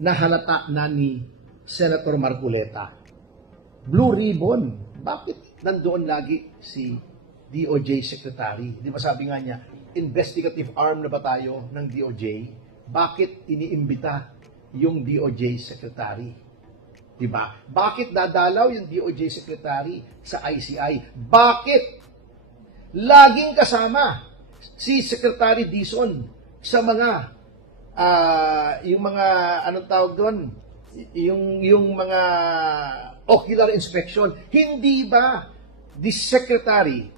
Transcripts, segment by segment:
na halata na ni Senator Marcoleta. Blue ribbon. Bakit nandoon lagi si DOJ Secretary? Di ba sabi nga niya, investigative arm na ba tayo ng DOJ? Bakit iniimbita yung DOJ Secretary? Di ba? Bakit dadalaw yung DOJ Secretary sa ICI? Bakit laging kasama si Secretary Dizon sa mga yung mga anong tawag doon? Yung mga ocular inspection? Hindi ba the Secretary,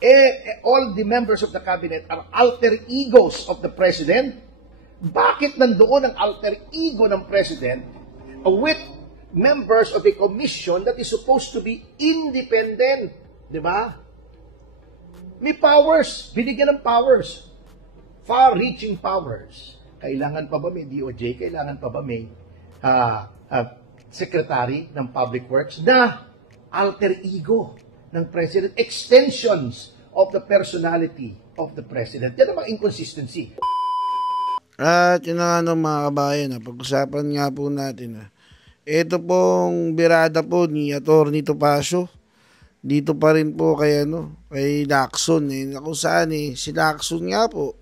all the members of the cabinet are alter egos of the President? Bakit nandoon ang alter ego ng President with members of a commission that is supposed to be independent? Di ba? May powers. Binigyan ng powers. Far-reaching powers. Kailangan pa ba may DOJ? Kailangan pa ba may Secretary ng Public Works na alter ego ng President? Extensions of the personality of the President. Yan ang mga inconsistency. At yun na nga mga kabayan, pag-usapan nga po natin. Ito pong birada po ni Atty. Topacio, dito pa rin po kay, kay Lacson. Kung saan si Lacson nga po,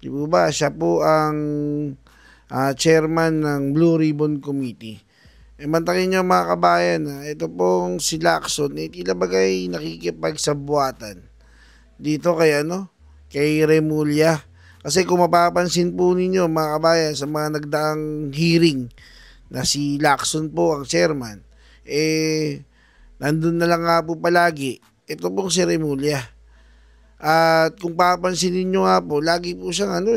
di ba, siya po ang chairman ng Blue Ribbon Committee. Mantakin nyo mga kabayan, ito pong si Lacson, tila bagay nakikipagsabuatan dito kay, kay Remulla. Kasi kung mapapansin po ninyo mga kabayan sa mga nagdaang hearing na si Lacson po ang chairman, nandun na lang nga po palagi ito pong si Remulla. At kung papansin niyo nga po, lagi po siyang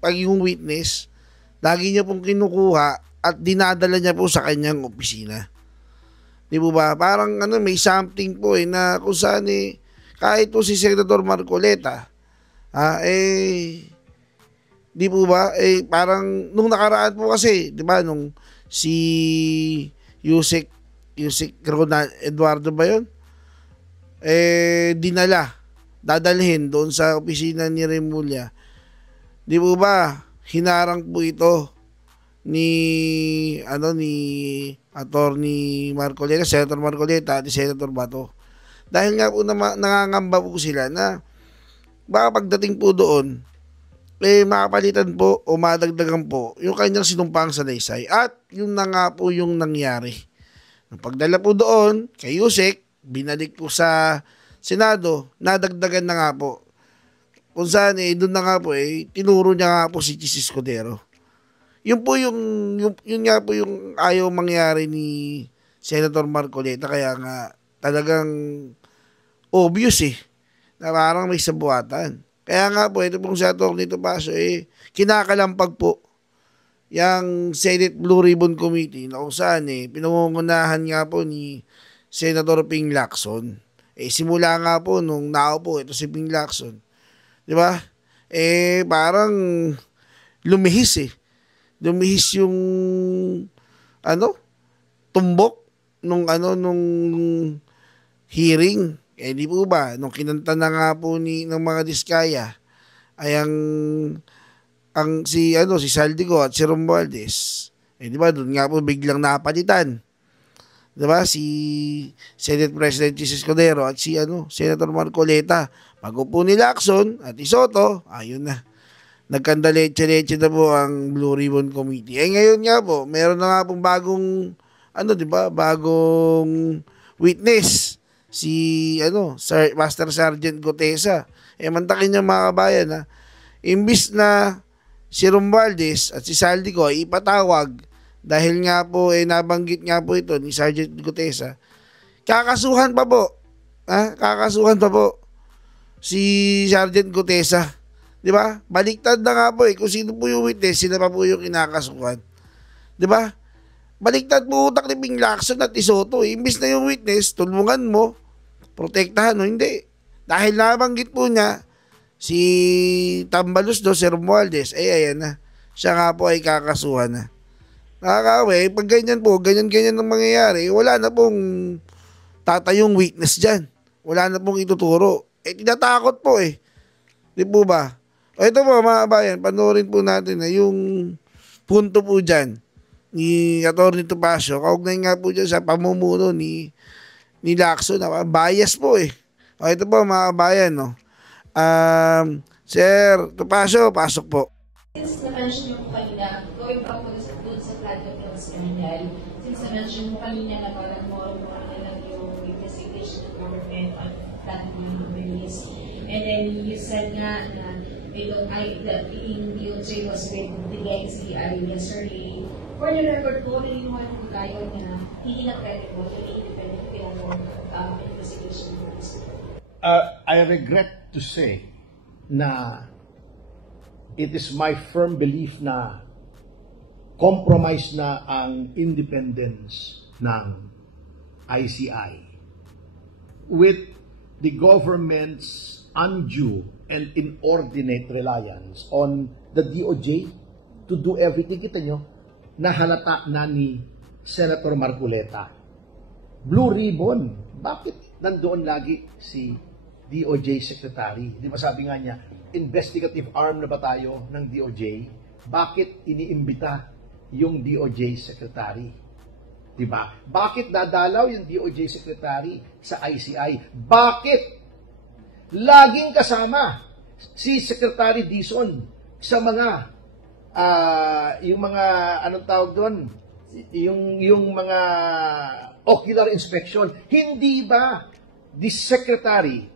yung witness, lagi niya pong kinukuha at dinadala niya po sa kanyang opisina. Di po ba? Parang may something po na kung saan kahit po si Senator Marcoleta, di po ba? Parang nung nakaraan po kasi, di ba, nung si Yusek Ronald Eduardo ba yun? Dadalhin doon sa opisina ni Remulla. Di po ba? Hinarang po ito ni Atty. Marcoleta, Senator Marcoleta at Senator Bato. Dahil nga po nangangamba po sila na baka pagdating po doon, makapalitan po o madagdagan po yung kanyang sinumpang salaysay. At yun na nga po yung nangyari. Nang pagdala po doon kay Yusek, binalik po sa Senado, nadagdagan na nga po. Kung saan doon na nga po tinuro niya nga po si Chis Escudero. Yun po yun nga po yung ayaw mangyari ni Senator Marcoleta, kaya nga talagang obvious na parang may sabuatan. Kaya nga po ito pong si Atty. Topacio kinakalampag po yung Senate Blue Ribbon Committee na kung saan pinangungunahan nga po ni Senator Ping Lacson. Simula nga po nung naupo ito si Ping Lacson, di ba? Parang lumihis yung tumbok nung hearing. Di po ba nung kinanta na nga po ng mga Diskaya ay ang si Saldico at si Romualdez, di ba doon nga po biglang napalitan, di ba, si Senate President Chis Escudero at si Senator Marcoleta. Pag-upo ni Lacson at Isoto, ayun na, nagkandaleche-leche na po ang Blue Ribbon Committee. Ngayon nga po, meron na nga pong bagong bagong witness, si Master Sergeant Gutesa. Mantakin niyo mga kabayan, imbis na si Romualdez at si Saldico ay ipatawag dahil nga po nabanggit nga po ito ni Sergeant Gutesa, kakasuhan pa po si Sergeant Gutesa. Di ba? Baliktad na nga po kung sino po yung witness, sila pa po yung kinakasuhan. Di ba? Baliktad po utak ni Ping Lacson at Isoto. Imbis na yung witness, tulungan mo, protektahan mo, hindi. Dahil nabanggit po niya si Tambalus si Romualdez, ayan na. Siya nga po ay kakasuhan na. Nakakawe, pag ganyan po, ganyan ang mangyayari, wala na pong tatayong witness dyan. Wala na pong ituturo. Tinatakot po Di po ba? O ito po mga kabayan, panoorin po natin na yung punto po dyan ni Atty. Topacio, kaugnay nga po dyan sa pamumuno ni Lacson, na bias po eh. O ito po mga kabayan, no? Sir Topacio, pasok po. Since na-mention mo kanina, going back po sa flood control scandal, since na-mention mo kanina na parang more na lang yung investigation of government on flood companies, and then you said nga na that in DOJ was with the legacy yesterday. For the record po, nilinuhan po tayo na hindi na credible yung independent investigation groups. I regret to say na it is my firm belief na compromise na ang independence ng ICI with the government's undue and inordinate reliance on the DOJ to do everything. Kita nyo, nahalata na ni Senator Marcoleta. Blue ribbon. Bakit nandoon lagi si DOJ Secretary? Di ba sabi nga niya, investigative arm na ba tayo ng DOJ? Bakit iniimbita yung DOJ Secretary? Di ba? Bakit dadalaw yung DOJ Secretary sa ICI? Bakit laging kasama si Secretary Dizon sa mga yung mga anong tawag doon? Yung mga ocular inspection? Hindi ba the Secretary,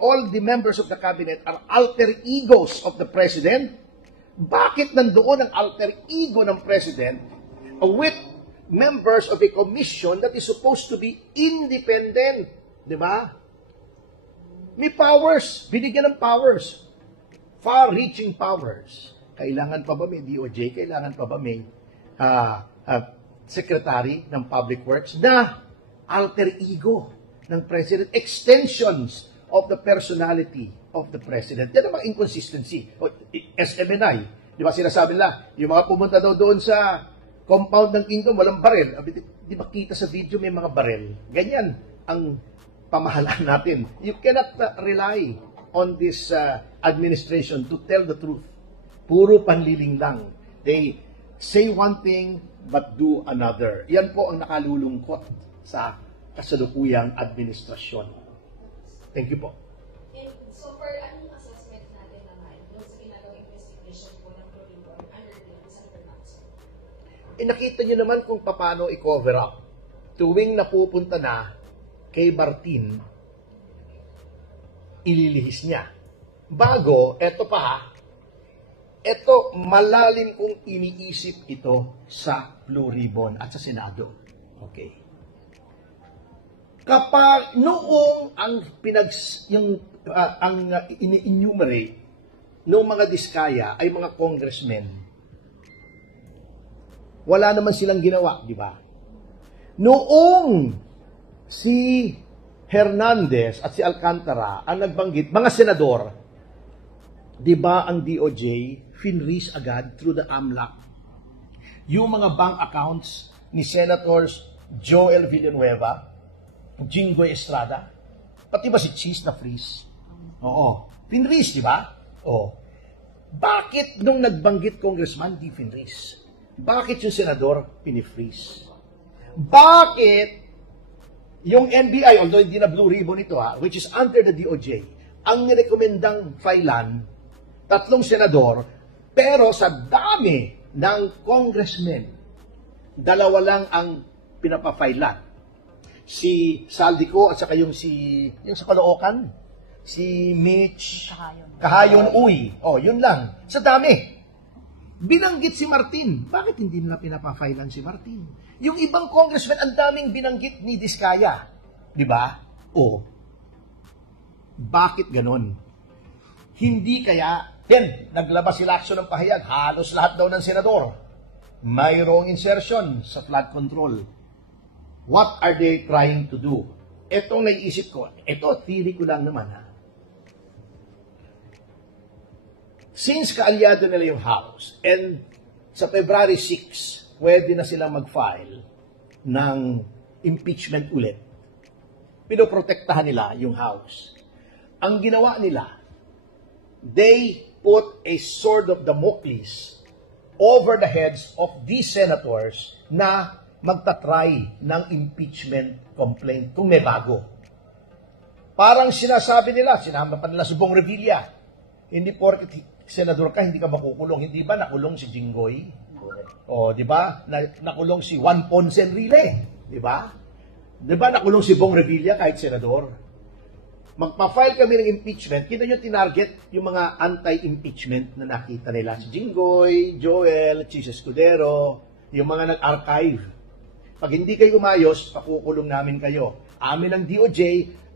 all the members of the Cabinet are alter egos of the President? Bakit nandoon ang alter ego ng President with members of a commission that is supposed to be independent? Di ba? May powers, binigyan ng powers, far-reaching powers. Kailangan pa ba may DOJ? Kailangan pa ba may Secretary ng Public Works na alter ego ng President? Extensions of the personality of the President. Yan ang mga inconsistency. SMNI, di ba sinasabi nila, yung mga pumunta daw doon sa compound ng Kingdom, walang barel. Di ba kita sa video may mga barel? Ganyan ang pamahalaan natin. You cannot rely on this administration to tell the truth. Puro panliling lang. They say one thing but do another. Yan po ang nakalulungkot sa kasalukuyang administrasyon. Thank you po. And so far, anong assessment natin naman doon sa ginagawang investigation po ng Blue Ribbon under the Senator Lacson? Nakita nyo naman kung paano i-cover up. Tuwing napupunta na kay Martin, ililihis niya. Bago, eto pa, eto malalim kong iniisip ito sa Blue Ribbon at sa Senado. Okay. Kapag noong ang ini-enumerate noong mga diskaya ay mga congressmen, wala naman silang ginawa, di ba? Noong si Hernandez at si Alcantara ang nagbanggit, mga senador, di ba ang DOJ finreeze agad through the AMLAC yung mga bank accounts ni Senators Joel Villanueva, Jinggoy Estrada, pati ba si Cheese na freeze? Oo. Finreeze, di ba? Oo. Bakit nung nagbanggit congressman, di finreeze? Bakit yung senador, pinifreeze? Bakit yung NBI, although hindi na Blue Ribbon ito, which is under the DOJ, ang nirekomendang filean, 3 senador, pero sa dami ng congressmen, 2 lang ang pinapafailan. Si Saldico at saka yung sa Caloocan, si Mitch Kahayon Uy. Oh, yun lang. Sa dami. Binanggit si Martin. Bakit hindi nila pinapafailan si Martin? Yung ibang congressman, ang daming binanggit ni Diskaya. Di ba? Oh. Bakit ganon? Hindi kaya, naglabas si Lacson ng pahayag, halos lahat daw ng senador. Mayroong insertion sa flood control. What are they trying to do? Etong naiisip ko, ito theory ko lang naman Since kaalyado nila yung House, and sa February 6, pwede na silang mag-file ng impeachment ulit. Pinoprotektahan nila yung House. Ang ginawa nila, they put a sword of Damocles over the heads of these senators na magtatry ng impeachment complaint kung may bago. Parang sinasabi nila, sinama pa nila si Bong Revilla, hindi porket senador ka, hindi ka makukulong. Hindi ba nakulong si Jinggoy? O, di ba? Nakulong si Juan Ponce Enrile. Di ba? Di ba nakulong si Bong Revilla kahit senador? Magpa-file kami ng impeachment, kita nyo tinarget yung mga anti-impeachment na nakita nila. Si Jinggoy, Joel, Chis Escudero, yung mga nag-archive. Pag hindi kayo umayos, pakukulong namin kayo. Amin ang DOJ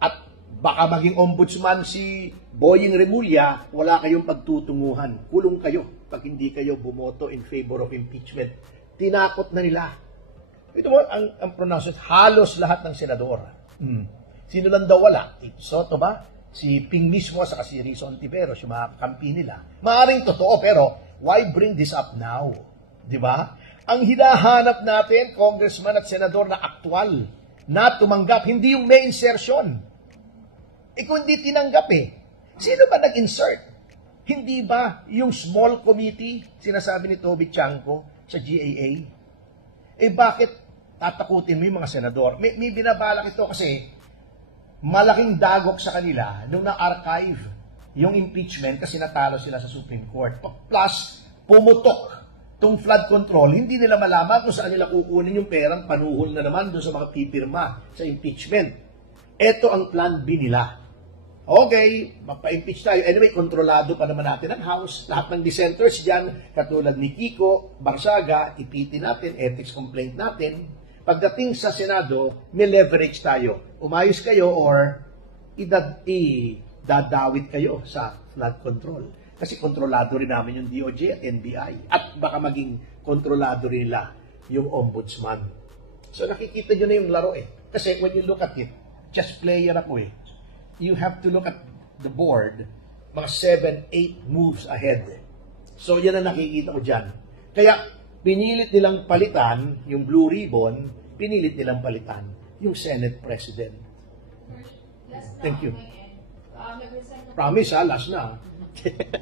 at baka maging ombudsman si Boying Remulla, wala kayong pagtutunguhan. Kulong kayo pag hindi kayo bumoto in favor of impeachment. Tinakot na nila. Ito mo, ang pronouncement, halos lahat ng senador. Sino lang daw wala? Soto ba? Si Ping mismo, saka si Rizzo Ontiveros, yung mga kampi nila. Maaring totoo, pero why bring this up now? Di ba? Ang hinahanap natin, congressman at senador na aktual, na tumanggap, hindi yung may insertion. Kung hindi tinanggap sino ba nag-insert? Hindi ba yung small committee, sinasabi ni Toby Chanco sa GAA? Bakit tatakutin mo yung mga senador? May binabalak ito kasi malaking dagok sa kanila nung na-archive yung impeachment kasi natalo sila sa Supreme Court. Plus, pumutok tong flood control, hindi nila malaman kung saan nila kukunin yung perang panuhol na naman doon sa mga pipirma sa impeachment. Ito ang plan B nila. Okay, magpa-impeach tayo. Anyway, kontrolado pa naman natin ang House. Lahat ng dissenters dyan, katulad ni Kiko, Barsaga, ipitin natin, ethics complaint natin. Pagdating sa Senado, may leverage tayo. Umayos kayo or idadawit kayo sa flood control. Kasi kontrolado rin namin yung DOJ at NBI. At baka maging kontrolado rin nila yung ombudsman. So nakikita nyo na yung laro Kasi when you look at it, chess player ako you have to look at the board, mga 7-8 moves ahead. So, yan ang nakikita ko dyan. Kaya, pinilit nilang palitan, yung blue ribbon, pinilit nilang palitan, yung Senate President. Thank you. Promise last na.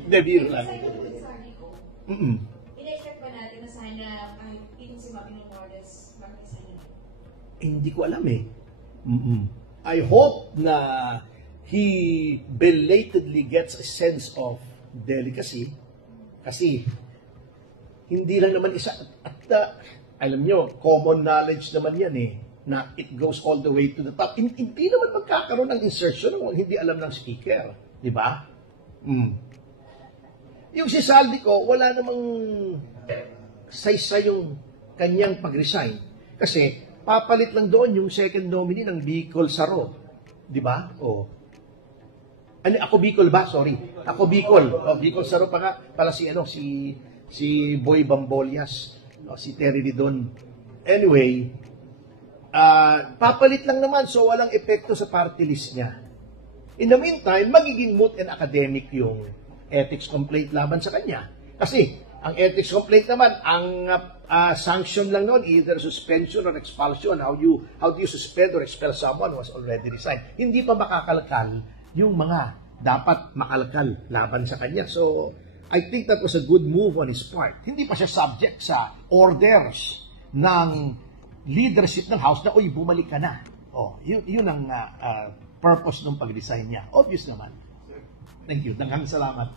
Debiro lang. Ina-expect ba natin na sana kahit itong si Mabino Morales mag-resign? Hindi ko alam I hope na he belatedly gets a sense of delicacy kasi hindi lang naman isa at alam nyo, common knowledge naman yan na it goes all the way to the top. Hindi naman magkakaroon ng insertion kung hindi alam ng speaker. Di ba? Yung si Saldico, wala namang saysay yung kanyang pag-resign kasi papalit lang doon yung second nominee ng Bicol Saro. Di ba? Ako Bicol ba? Sorry. Ako Bicol. Bicol Saro pa nga. Pala si Boy Bambolias. Si Terry Didon. Anyway, papalit lang naman so walang epekto sa party list niya. In the meantime, magiging moot and academic yung ethics complaint laban sa kanya. Kasi, ang ethics complaint naman, ang sanction lang noon, either suspension or expulsion. How do you suspend or expel someone who has already resigned? Hindi pa makakalkal yung mga dapat makalkal laban sa kanya. So, I think that was a good move on his part. Hindi pa siya subject sa orders ng leadership ng House na, uy, bumalik ka na. Yun ang purpose ng pag-resign niya. Obvious naman. Thank you. Daghang salamat.